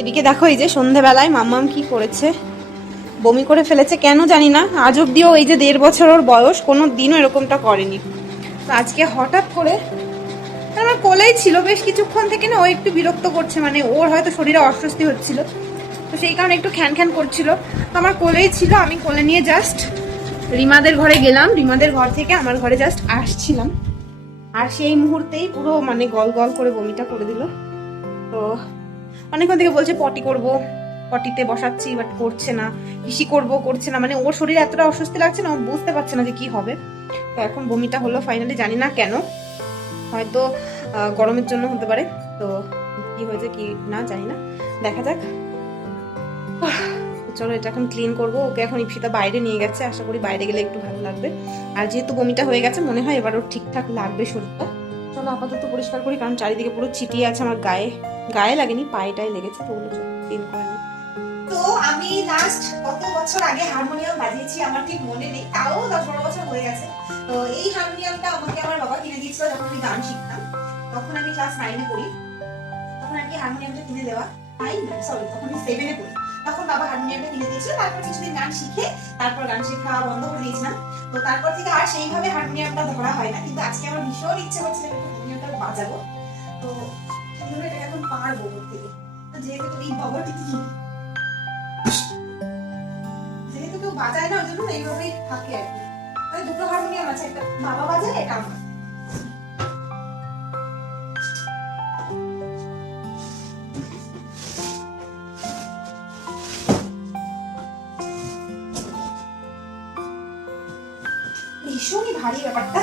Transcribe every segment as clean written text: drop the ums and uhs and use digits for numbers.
এদিকে দেখো, এই যে সন্ধেবেলায় মাম্মাম কি করেছে, বমি করে ফেলেছে। কেন জানি না, আজ অব্দিও এই যে 1.5 বছর ওর বয়স, কোনো দিনও এরকমটা করেনি। তো আজকে হঠাৎ করে, আমার কোলেই ছিল বেশ কিছুক্ষণ থেকে না, ও একটু বিরক্ত করছে, মানে ওর হয়তো শরীরে অস্বস্তি হচ্ছিল, তো সেই কারণে একটু খ্যান খ্যান করছিল। তো আমার কোলেই ছিল, আমি কোলে নিয়ে জাস্ট রিমাদের ঘরে গেলাম, রিমাদের ঘর থেকে আমার ঘরে জাস্ট আসছিলাম, আর সেই মুহূর্তেই পুরো মানে গল গল করে বমিটা করে দিল। তো অনেকক্ষণ থেকে বলছে পটি করব, পটিতে বসাচ্ছি, বাট করছে না, পিসি করব, করছে না, মানে ওর শরীরে এতটা অস্বস্তি লাগছে না, ও বুঝতে পারছে না যে কি হবে। তো এখন বমিটা হলো ফাইনালি, জানি না কেন, হয়তো গরমের জন্য হতে পারে। তো কি হয়েছে কি না জানি না, দেখা যাক। চলো এটা এখন ক্লিন করবো। ওকে এখন ইপসিতা বাইরে নিয়ে গেছে, আশা করি বাইরে গেলে একটু ভালো লাগবে। আর যেহেতু বমিটা হয়ে গেছে, মনে হয় এবার ওর ঠিকঠাক লাগবে শরীরটা। চলো আপাতত পরিষ্কার করি, কারণ চারিদিকে পুরো ছিটিয়ে আছে, আমার গায়ে গায়ে লাগেনি, পায়েটাই লেগেছে, তো ওগুলো ক্লিন করে নিই। তো আমি লাস্ট কত বছর আগে হারমোনিয়াম বাজিয়েছি আমার ঠিক মনে নেই, তাও 10-12 বছর হয়ে গেছে। তো এই হারমোনিয়ামটা আমাকে আমার বাবা কিনে দিয়েছিল যখন আমি গান শিখতাম, তখন আমি ক্লাস 9-এ পড়ি। তখন আর কি হারমোনিয়ামটা কিনে দেওয়া, তখন আমি 7-এ পড়ি, তখন বাবা হারমোনিয়ামটা কিনে দিয়েছিল। তারপর কিছুদিন গান শিখে তারপর গান শেখা বন্ধ করে দিয়েছিলাম। তো তারপর থেকে আর সেইভাবে হারমোনিয়ামটা ধরা হয় না, কিন্তু আজকে আমার ভীষণ ইচ্ছে করছিল হারমোনিয়ামটা বাজাবো। তো কিভাবে এটা এখন পারবো থেকে, তো যেহেতু এই বাবাটি যেহেতু কেউ বাজায় না, ওই জন্য এইভাবেই থাকে আর কি। মানে দুটো হারমোনিয়াম আছে, একটা বাবা বাজায়, এটা আমার। ভীষণই ভারী ব্যাপারটা,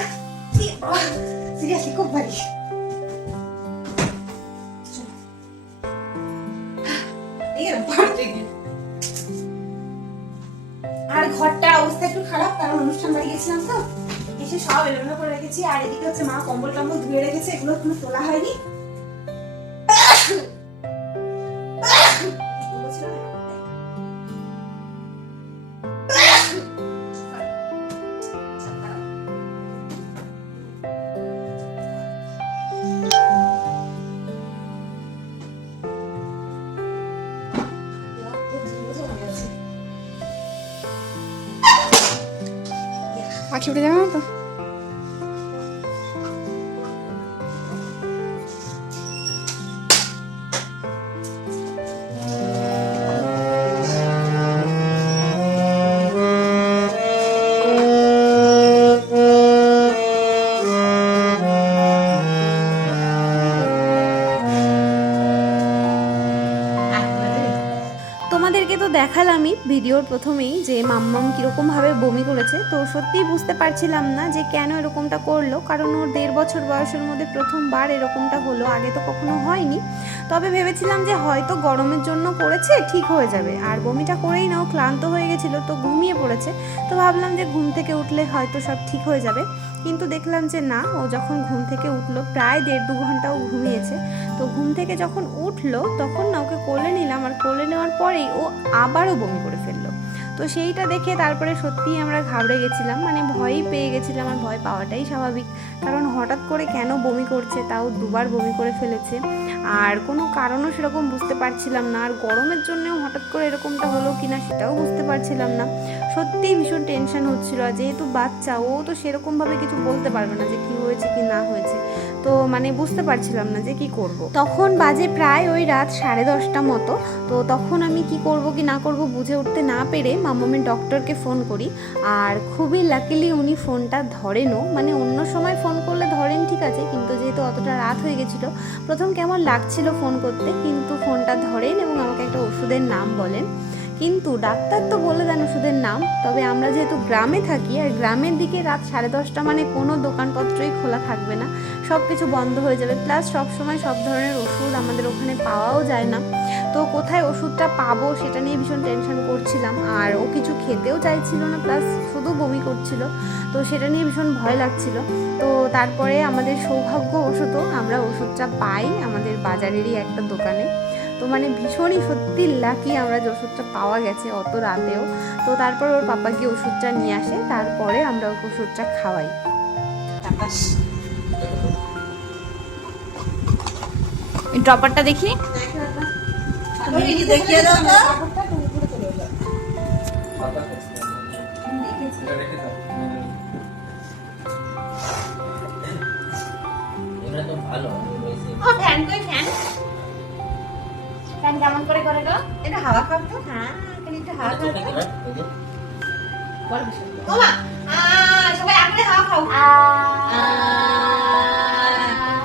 সিরিয়াসলি খুব ভারী। আর ঘরটা অবস্থা একটু খারাপ, কারণ অনুষ্ঠান বাড়ি গেছিলাম, তো এসে সব এলোমেলো করে রেখেছি। আর এদিকে হচ্ছে মা কম্বল টম্বল ধুয়ে রেখেছে, এগুলো কোনো তোলা হয়নি। পাখি উঠে যাবে না তো? তোমাদেরকে তো দেখালামই ভিডিওর প্রথমেই যে মাম্মাম কীরকমভাবে বমি করেছে। তো সত্যিই বুঝতে পারছিলাম না যে কেন এরকমটা করলো, কারণ ওর 1.5 বছর বয়সের মধ্যে প্রথমবার এরকমটা হলো, আগে তো কখনো হয়নি। তবে ভেবেছিলাম যে হয়তো গরমের জন্য করেছে, ঠিক হয়ে যাবে। আর বমিটা করেই না ও ক্লান্ত হয়ে গেছিলো, তো ঘুমিয়ে পড়েছে। তো ভাবলাম যে ঘুম থেকে উঠলে হয়তো সব ঠিক হয়ে যাবে, কিন্তু দেখলাম যে না, ও যখন ঘুম থেকে উঠলো প্রায় 1.5-2 ঘন্টাও ঘুমিয়েছে। তো ঘুম থেকে যখন উঠলো তখন না ওকে কোলে নিলাম, আর কোলে নেওয়ার পরেই ও আবারও বমি করে ফেললো। তো সেইটা দেখে তারপরে সত্যিই আমরা ঘাবড়ে গেছিলাম, মানে ভয়ই পেয়ে গেছিলাম। আর ভয় পাওয়াটাই স্বাভাবিক, কারণ হঠাৎ করে কেন বমি করছে, তাও 2বার বমি করে ফেলেছে, আর কোনো কারণও সেরকম বুঝতে পারছিলাম না। আর গরমের জন্যও হঠাৎ করে এরকমটা হলো কিনা সেটাও বুঝতে পারছিলাম না। সত্যিই ভীষণ টেনশন হচ্ছিল। আর যেহেতু বাচ্চা, ও তো সেরকমভাবে কিছু বলতে পারবে না যে কি হয়েছে কি না হয়েছে, তো মানে বুঝতে পারছিলাম না যে কি করব। তখন বাজে প্রায় ওই রাত 10:30 মতো। তো তখন আমি কি করব কি না করব বুঝে উঠতে না পেরে মাম্মামের ডক্টরকে ফোন করি। আর খুবই লাকিলি উনি ফোনটা ধরেনও, মানে অন্য সময় ফোন করলে ধরেন ঠিক আছে, কিন্তু যেহেতু অতটা রাত হয়ে গেছিলো, প্রথম কেমন লাগছিল ফোন করতে, কিন্তু ফোনটা ধরেন এবং আমাকে একটা ওষুধের নাম বলেন। কিন্তু ডাক্তার তো বলে দেন ওষুধের নাম, তবে আমরা যেহেতু গ্রামে থাকি, আর গ্রামের দিকে রাত 10:30 মানে কোনো দোকানপত্রই খোলা থাকবে না, সব কিছু বন্ধ হয়ে যাবে, প্লাস সব সময় সব ধরনের ওষুধ আমাদের ওখানে পাওয়াও যায় না। তো কোথায় ওষুধটা পাবো সেটা নিয়ে ভীষণ টেনশন করছিলাম। আর ও কিছু খেতেও চাইছিল না, প্লাস শুধু বমি করছিল, তো সেটা নিয়ে ভীষণ ভয় লাগছিল। তো তারপরে আমাদের সৌভাগ্যবশত আমরা ওষুধটা পাই আমাদের বাজারেরই একটা দোকানে। তো মানে ভীষণই সত্যি লাকি আমরা যে ওষুধটা পাওয়া গেছে অত রাতেও। তো তারপর ওর পাপা গিয়ে ওষুধটা নিয়ে আসে, তারপরে আমরা ওকে ওষুধটা খাওয়াই। ড্রপারটা দেখি, তুমি কি দেখিয়ে দাও তো? ও ফ্যান কই ফ্যান? ফ্যান কেমন করে করে গো? এটা হাওয়া খাও তো? হ্যাঁ, এখানে একটু হাওয়া খাও তো। বড় বিষয়। ও মা, সবাই আগে হাওয়া খাও।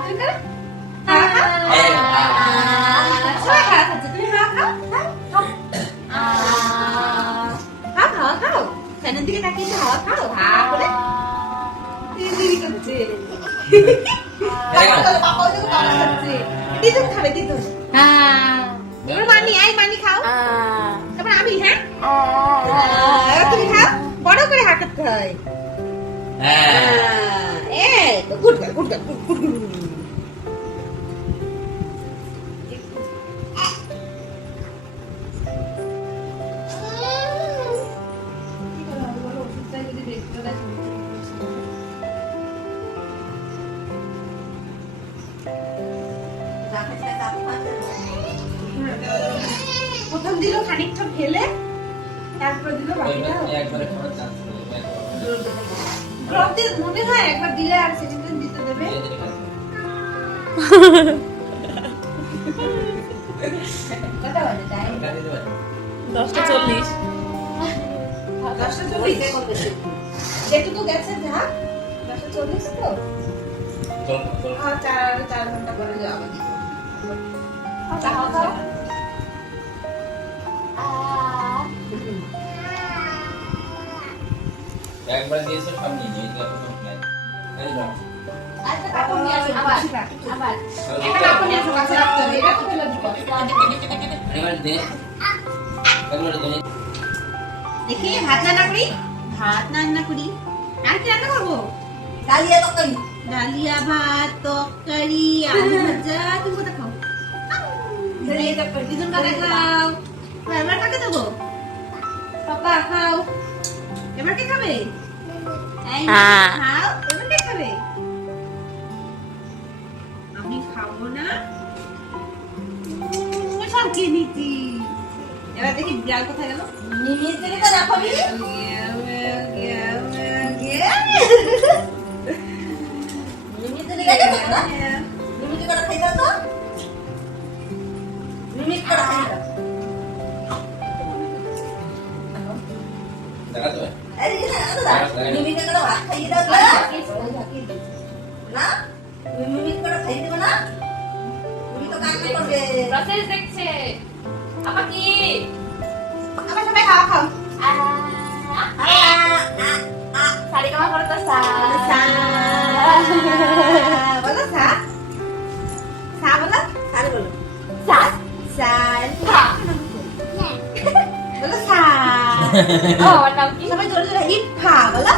তুমি করো? হাওয়া খাও? সবাই হাওয়া খাচ্ছে, তুমি হাওয়া খাও? খাও। খাও, হাওয়া খাও। ফ্যানের দিকে তাকিয়ে একটু হাওয়া খাও, হা করে। দিদি করছে। বাবা ওই দেখো বাবা খাচ্ছে। দিদুন খাবে, দিদুন। এবার মানি, আই মানি খাও। তারপর আমি, হ্যাঁ? এবার তুমি খাও। বড় করে হাত করতে হয়। Good girl, good girl, good good. প্রথম দিল খানিকটা ফেলে, তারপর দিল বাকিটা। ড্রপ দিয়ে মনে হয় একবার দিলে আর সেকেন্ড টাইম দিতে দেবে। কটা বাজে টাইম? 10:40 10:40 যেটুকু গেছে যা 10:40 তো আর 4 ঘন্টা পরে যাবো। একবার দিয়েছে সামনে নিয়ে এটা প্রথম প্ল্যান এই নাও আচ্ছা কাপড় নিয়ে আসো আবার একটা কাপড় নিয়ে আসো কাছে রাখতে হবে। এটা তো ফেলে দিব। এবার দে একবার দে দেখি ভাত রান্না করি। ভাত রান্না করি। আর কি রান্না করবো? ডালিয়া তরকারি। ডালিয়া ভাত তরকারি আলু ভাজা। তুমি কোথা খাও? ডালিয়া তরকারি। দুজন কাকে খাও? এবার কাকে দেবো? পাপা খাও। এবার কে খাবে? এই খাও। এবার কে খাবে? আমি খাবো না। সব খেয়ে নিচ্ছি। এবার দেখি বিড়াল কোথায় গেল? নিমিয়ে দিলে তো রাখো নি। নিমিয়ে দিলে গেছে না? নিমিয়ে করে খাই দাও তো। নিমিয়ে করে খাই দাও। দেখা তো এই যে না নিমিয়ে করে ভাত খাইয়ে দাও না। না? নিমিয়ে করে খাইয়ে দেব না? তুমি তো কাজ করবে। প্রসেস দেখছে আপা কি আমরা সবাই খাওয়া খাও। শাড়ি কামা করে তো বলো সা সা বলো সার বলো সার বলো সা ও নাম কি সবাই জোরে জোরে ইট খা বলো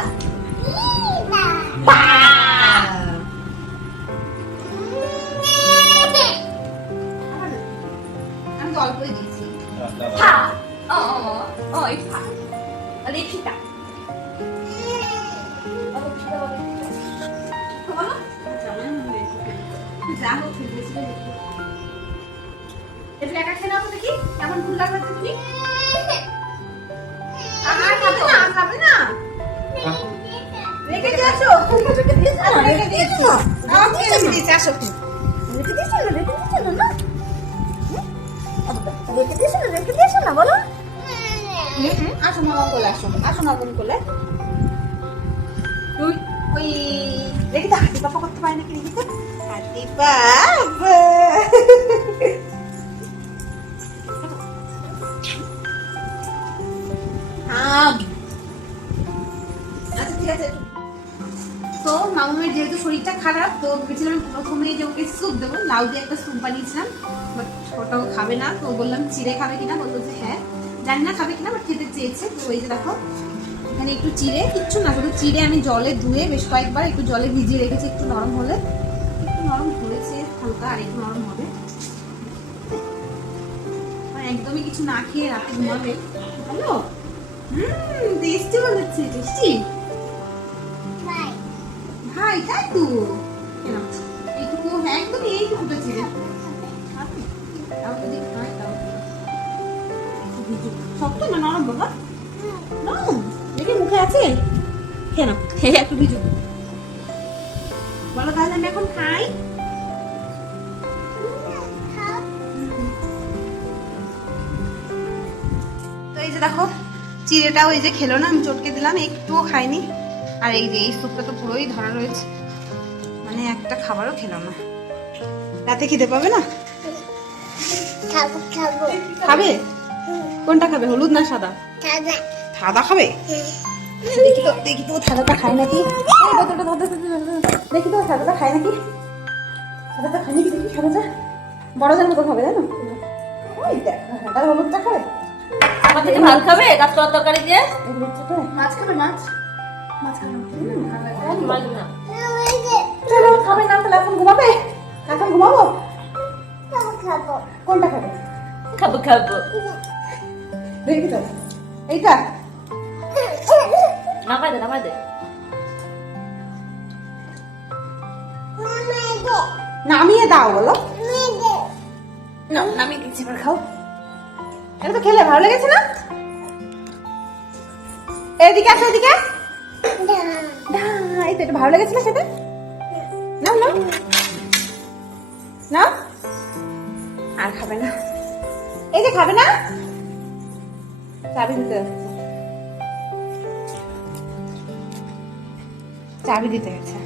আমি তো অল্পই দিয়েছি। ফা ও ও এই ফা লিপিটা বলো যা হোক ঠিক আছে। এটা একা খেয়ে নাও দেখি কেমন ভুল লাগবে তুমি। আর খাবে না খাবে না রেখে দিয়েছো রেখে দিয়েছো আমাকে রেখে দিয়েছো আসো রেখে দিয়েছো না রেখে দিয়েছো না বলো। আসো মামা কোলে আসো মামা কোলে তুই ওই দেখি তো হাতি পাপা করতে পারে নাকি দেখি তো হাতি পাপা আচ্ছা ঠিক আছে। তো মামুমের যেহেতু শরীরটা খারাপ তো ভেবেছিলাম প্রথমে যে ওকে স্যুপ দেবো লাউ দিয়ে একটা স্যুপ বানিয়েছিলাম বাট ওটাও খাবে না তো বললাম চিড়ে খাবে কিনা বললো যে হ্যাঁ জানি না খাবে কিনা বাট খেতে চেয়েছে তো ওই যে দেখো এখানে একটু চিড়ে কিচ্ছু না শুধু চিড়ে আমি জলে ধুয়ে বেশ কয়েকবার একটু জলে ভিজিয়ে রেখেছি একটু নরম হলে একটু নরম হয়েছে হালকা আর একটু নরম হবে একদমই কিছু না খেয়ে রাতে ঘুমাবে ভালো টেস্টি বলেছে টেস্টি ভাই তাই তো কেন এইটুকু হ্যাঁ একদম এইটুকুটা ছিল তাও যদি খাই তাও শক্ত না নরম বাবা? নরম দেখি মুখে আছে, খেয়ে নাও। একটু ভিজু বলো তাহলে আমি এখন খাই। তো এই যে দেখো চিড়েটাও এই যে খেলো না, আমি চটকে দিলাম, একটুও খাইনি। আর এই যে এই স্যুপটা তো পুরোই ধরা রয়েছে, মানে একটা খাবারও খেলো না। রাতে খিদে পাবে না? খাবে? কোনটা খাবে, হলুদ না সাদা? সাদা খাবে? দেখি তো সাদাটা খায় নাকি। দেখি তো সাদাটা খায় নাকি। সাদাটা খায় নাকি দেখি, সাদাটা বড়দের মতো খাবে জানো। ওই দেখো সাদা হলুদটা খাবে। আমার থেকে ভাত খাবে কাঁচকলার তরকারি দিয়ে? মাছ খাবে? মাছ মাছ খাবে মাছ না। চলো খাবে না তাহলে এখন ঘুমাবে? এখন ঘুমাবো? কোনটা খাবে? খাবো খাবো। দেখি তো এইটা নামাই দে নামাই দে। নামিয়ে দাও বলো। না নামিয়ে দিচ্ছি। এবার খাও। এটা তো খেলে ভালো লেগেছে না? এদিকে আসো, এদিকে। এই তো এটা ভালো লেগেছে না খেতে? নাও নাও নাও। আর খাবে না? এই যে খাবে না? চাবি দিতে হচ্ছে, চাবি দিতে গেছে।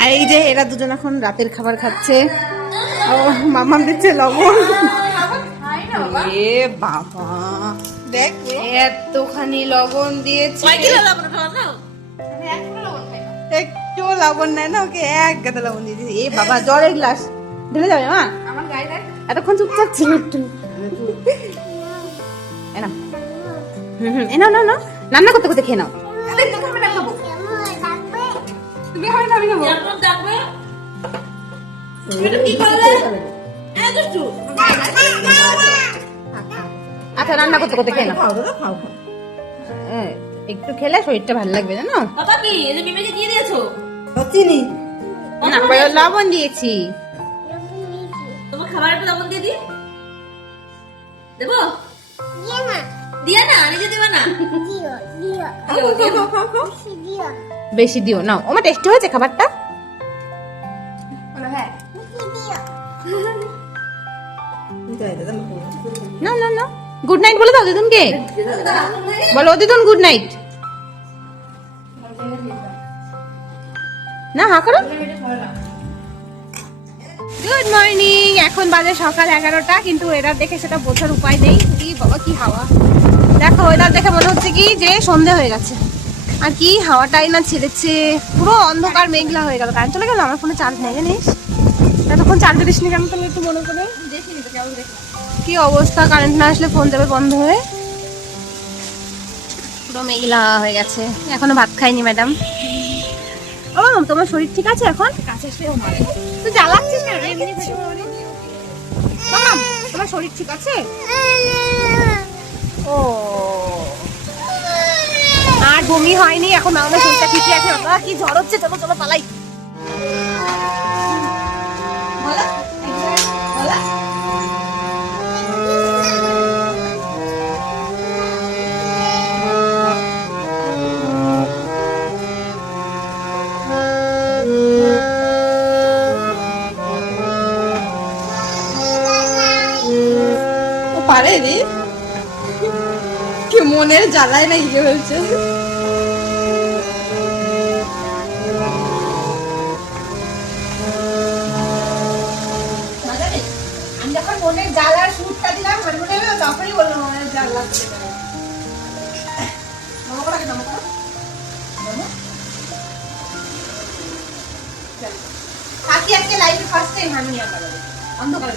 আর এই যে এরা দুজন এখন রাতের খাবার খাচ্ছে। ও মামাম দিচ্ছে লবণ। এ বাবা দেখ এতখানি লবণ দিয়েছে। একটু লবণ নেয় না, ওকে এক গাদা লবণ দিয়ে দিয়েছে। এ বাবা জ্বরের গ্লাস ঢেলে যাবে মা। আমার গায়ে দেখ। এতক্ষণ চুপচাপ ছিল একটু। এনাও এ নাও নাও নাও, রান্না করতে করতে খেয়ে নাও। তুমি খাবে না? আমি খাবো। এরকম ডাকবে? এটা কি করলে? এ দুষ্টু। আচ্ছা রান্না করতে করতে খেয়ে নাও। একটু খেলে শরীরটা ভালো লাগবে জানো। বাবা কি এই যে মিমিকে দিয়ে দিয়েছো? চিনি না, লবণ দিয়েছি। তোমার খাবার একটু লবণ দিয়ে দি। দেবো? দিয়ে না, নিজে দেবে না। বেশি দিও নাও। ওমা টেস্টি হয়েছে খাবারটা। না না না, গুড নাইট বলে দাও দিদুনকে। বলো দিদুন গুড নাইট। না হা করো। Good morning. এখন বাজে সকাল 11টা, কিন্তু ওয়েদার দেখে সেটা বোঝার উপায় নেই। কি বাবা কি হাওয়া, দেখো ওয়েদার দেখে মনে হচ্ছে কি যে সন্ধে হয়ে গেছে। আর কি হাওয়াটাই না ছেড়েছে, পুরো অন্ধকার মেঘলা হয়ে গেল। কারেন্ট চলে গেল, আমার ফোনে চার্জ নেই জানিস। এতক্ষণ চার্জে দিস নি কেন তুমি একটু মনে করে? কি অবস্থা, কারেন্ট না আসলে ফোন যাবে বন্ধ হয়ে। পুরো মেঘলা হয়ে গেছে। এখনো ভাত খাইনি ম্যাডাম। ও তোমার শরীর ঠিক আছে এখন? তুই জ্বালাচ্ছিস না এমনি থেকে বলি। মাম তোমার শরীর ঠিক আছে? ও আর বমি হয়নি এখন, আমাদের শরীরটা ঠিকই আছে। বাবা কি ঝড় হচ্ছে, চলো চলো পালাই। বলো বলো। পারে রে, কি মনের জ্বালায় না ইয়ে হয়েছে। আমি যখন মনের জ্বালার সুরটা দিলাম মনে হবে, তখনই বললাম মনের জ্বালা লাগছে। থাকি আজকে লাইফে ফার্স্ট টাইম আমি অন্ধকারে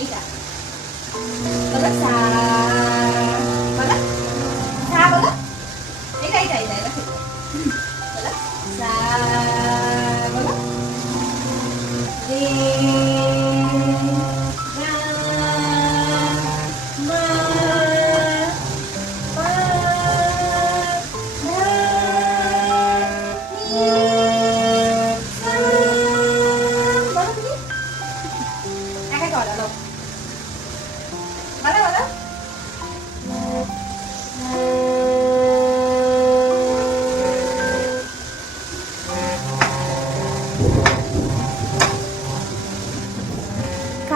এইটা বলো সা বলো সা বলো এটা এটা এটা এটা বলো সা বলো রে রা মা পা ধা নি সা বলো তুমি একা করো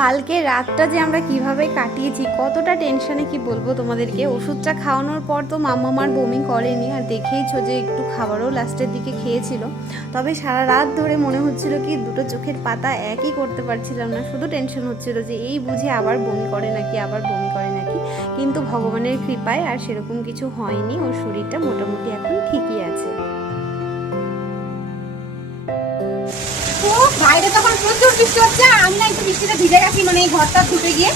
কালকে রাতটা যে আমরা কিভাবে কাটিয়েছি, কতটা টেনশনে কি বলবো তোমাদেরকে। ওষুধটা খাওয়ানোর পর তো মাম্মাম আর বমি করেনি, আর দেখেইছো যে একটু খাবারও লাস্টের দিকে খেয়েছিল। তবে সারা রাত ধরে মনে হচ্ছিল কি দুটো চোখের পাতা একই করতে পারছিলাম না, শুধু টেনশন হচ্ছিল যে এই বুঝে আবার বমি করে নাকি, আবার বমি করে নাকি। কিন্তু ভগবানের কৃপায় আর সেরকম কিছু হয়নি, ওর শরীরটা মোটামুটি এখন ঠিকই আছে। তো বাইরে তখন প্রচুর বৃষ্টি হচ্ছে, আর আমি না একটু বৃষ্টিতে ভিজে গেছি, মানে এই ঘরটা ধুতে গিয়ে।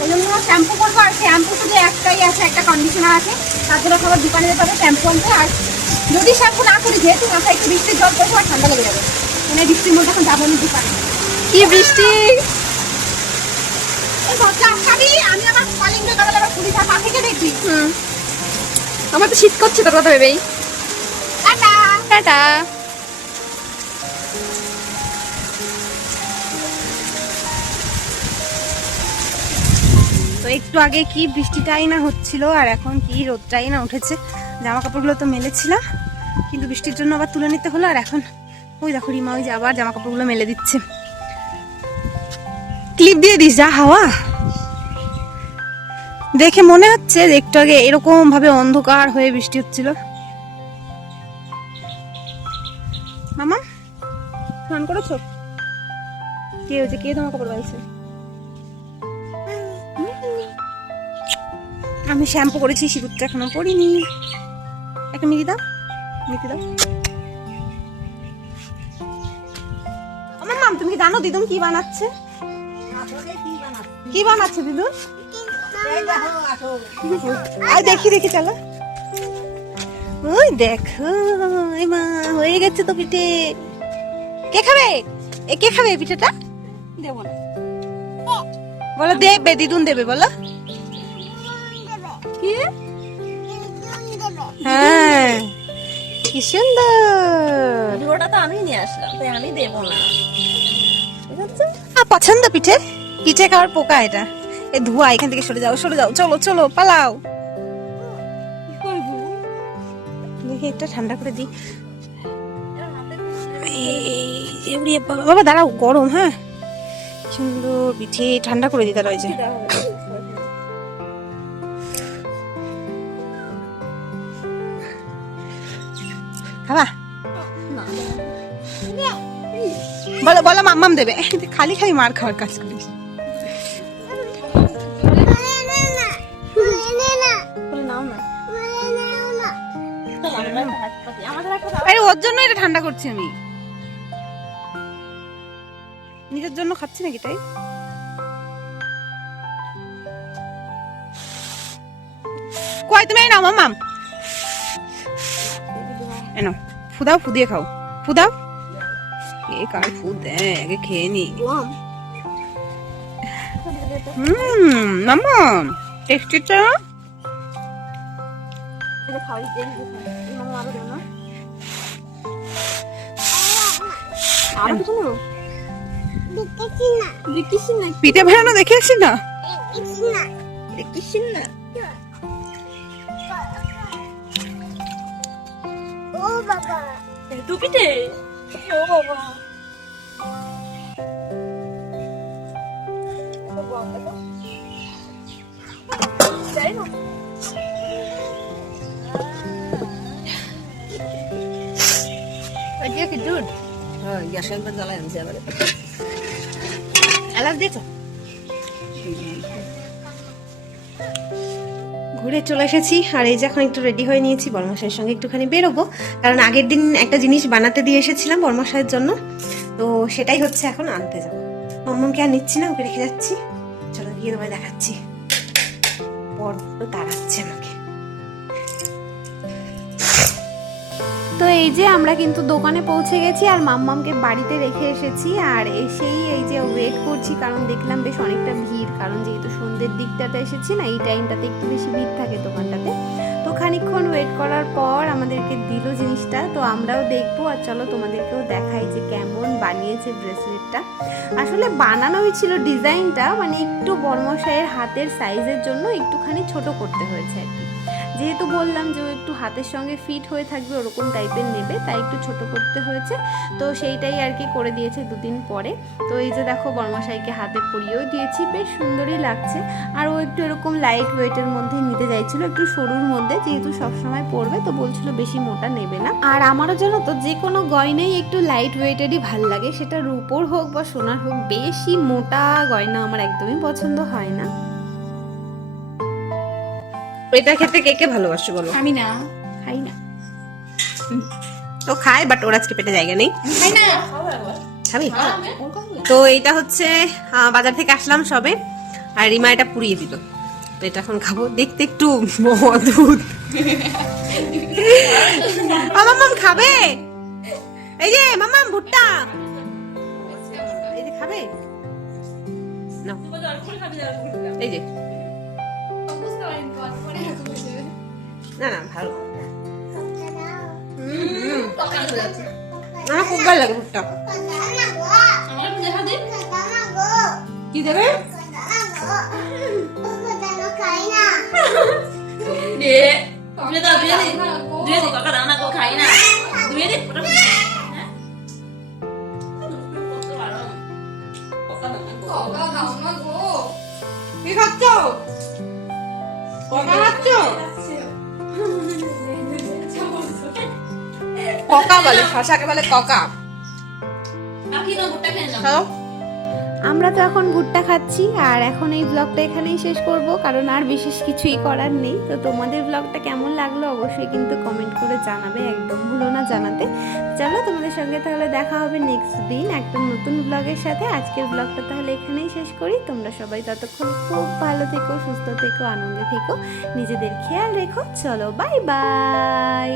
ওই জন্য শ্যাম্পু করবো, আর শ্যাম্পু শুধু একটাই আছে, একটা কন্ডিশনার আছে। তার জন্য সবার দোকানে যেতে হবে শ্যাম্পু আনতে। আর যদি শ্যাম্পু না করি, যেহেতু মাথায় একটু বৃষ্টির জল পড়ছে আর ঠান্ডা লেগে যাবে, মানে বৃষ্টির মধ্যে এখন যাবো না দোকানে। কি বৃষ্টি! এই ঘরটা আসাবি, আমি আমার কলিং বেল বাজালে আবার পুলিশ আর পা থেকে দেখবি। আমার তো শীত করছে তোর কথা ভেবেই। টাটা। টাটা। তো একটু আগে কি বৃষ্টিটাই না হচ্ছিল, আর এখন কি রোদটাই না উঠেছে। জামা কাপড়গুলো তো মেলেছিলাম, কিন্তু বৃষ্টির জন্য আবার তুলে নিতে হলো। আর এখন ওই দেখো রিমা ওই যে আবার জামা কাপড়গুলো মেলে দিচ্ছে। ক্লিপ দিয়ে দিস, যা হাওয়া। দেখে মনে হচ্ছে যে একটু আগে এরকম ভাবে অন্ধকার হয়ে বৃষ্টি হচ্ছিল। মামা স্নান করেছো? কে হয়েছে, কে তোমার কাপড় বাইছে? আমি শ্যাম্পু করেছি, সিঁদুরটা এখনো পরিনি। একটা মিলি দাও, মিটি দাও। আমার মাম, তুমি কি জানো দিদুন কি বানাচ্ছে? কি বানাচ্ছে দিদুন? আই দেখি দেখি, চলো। ওই দেখো, এই মা হয়ে গেছে তো পিঠে। কে খাবে? এ কে খাবে এই পিঠেটা? দেবো না বলো, দেবে দিদুন দেবে বলো। কি? হ্যাঁ, কি সুন্দর। পুরোটা তো আমি নিয়ে আসলাম, তাই আমি দেবো না। পছন্দ পিঠে? পিঠে খাওয়ার পোকা এটা। এ ধোয়া, এখান থেকে সরে যাও, সরে যাও, চলো চলো পালাও। দেখি একটা ঠান্ডা করে দিই। বাবা দাঁড়াও, গরম। হ্যাঁ, সুন্দর পিঠে ঠান্ডা করে দিতে রয়েছে। খাবা? বলো বলো, মাম্মাম দেবে। খালি খালি মার খাওয়ার কাজ করিস। আরে ওর জন্য এটা ঠান্ডা করছি আমি, নিজের জন্য খাচ্ছি নাকি তাই। কয় তুমি নাও মাম্মাম, এনো ফুদাও, ফুদিয়ে খাও, ফুদাও। কে কার ফুদ দেয়, আগে খেয়ে নি। মাম্মাম টেস্টিটা। পিঠে ভেড়ানো দেখে আসি না। টু পিঠে। ও বাবা, যাই না। আজকে কি দুধ? হ্যাঁ, গ্যাসের একবার জ্বালায় আনছে এবারে। এলাচ দিয়েছো? ঘুরে চলে এসেছি, আর এই যে এখন একটু রেডি হয়ে নিয়েছি, বর্মশাইয়ের সঙ্গে একটুখানি বেরোবো। কারণ আগের দিন একটা জিনিস বানাতে দিয়ে এসেছিলাম বর্মশাইয়ের জন্য, তো সেটাই হচ্ছে এখন আনতে যাবো। মাম্মামকে আর নিচ্ছি না, ওকে রেখে যাচ্ছি। চলো গিয়ে তোমায় দেখাচ্ছি। বড্ড তাড়াচ্ছে আমাকে। তো এই যে আমরা কিন্তু দোকানে পৌঁছে গেছি, আর মাম্মামকে বাড়িতে রেখে এসেছি। আর এসেই এই যে ওয়েট করছি, কারণ দেখলাম বেশ অনেকটা ভিড়, কারণ যেহেতু সন্ধ্যের দিকটাতে এসেছি না, এই টাইমটাতে একটু বেশি ভিড় থাকে দোকানটাতে। তো খানিকক্ষণ ওয়েট করার পর আমাদেরকে দিল জিনিসটা, তো আমরাও দেখবো। আর চলো তোমাদেরকেও দেখাই যে কেমন বানিয়েছে ব্রেসলেটটা। আসলে বানানো হয়েছিল ডিজাইনটা মানে একটু বর্মশাইয়ের হাতের সাইজের জন্য একটুখানি ছোট করতে হয়েছে আর কি। যেহেতু বললাম যে ও একটু হাতের সঙ্গে ফিট হয়ে থাকবে ওরকম টাইপের নেবে, তাই একটু ছোট করতে হয়েছে। তো সেইটাই আর কি করে দিয়েছে দুদিন পরে। তো এই যে দেখো বর্মশাইকে হাতে পরিয়েও দিয়েছি, বেশ সুন্দরই লাগছে। আর ও একটু এরকম লাইট ওয়েটের মধ্যে নিতে চাইছিল, একটু সরুর মধ্যে, যেহেতু সবসময় পরবে তো বলছিল বেশি মোটা নেবে না। আর আমারও জানো তো যে কোনো গয়নাই একটু লাইট ওয়েটেরই ভাল লাগে, সেটা রূপোর হোক বা সোনার হোক। বেশি মোটা গয়না আমার একদমই পছন্দ হয় না। এটা খেতে কে কে ভালোবাসে বলো? আমি না, খাই না। তো খায়, বাট ওর আজকে পেটে জায়গা নেই। খাই না। খাবি? তো এইটা হচ্ছে বাজার থেকে আসলাম সবে, আর রিমা এটা পুড়িয়ে দিল, তো এটা এখন খাবো। দেখতে একটু অদ্ভুত। মামাম খাবে? এই যে মামাম ভুট্টা, এই যে খাবে নাও, এই যে। না না ভালো, আমার খুব ভালো লাগে ভুট্টা। কি দেবে? কি খাচ্ছ? ককা খাচ্ছ? ককা বলে, শশাকে বলে ককা। খাও। আমরা তো এখন ভুট্টা খাচ্ছি, আর এখন এই ব্লগটা এখানেই শেষ করব, কারণ আর বিশেষ কিছুই করার নেই। তো তোমাদের ব্লগটা কেমন লাগলো অবশ্যই কিন্তু কমেন্ট করে জানাবে, একদম ভুলো না জানাতে। চলো তোমাদের সঙ্গে তাহলে দেখা হবে নেক্সট দিন একটা নতুন ব্লগের সাথে। আজকের ব্লগটা তাহলে এখানেই শেষ করি। তোমরা সবাই ততক্ষণ খুব ভালো থেকো, সুস্থ থেকো, আনন্দে থেকো, নিজেদের খেয়াল রেখো। চলো বাই বাই।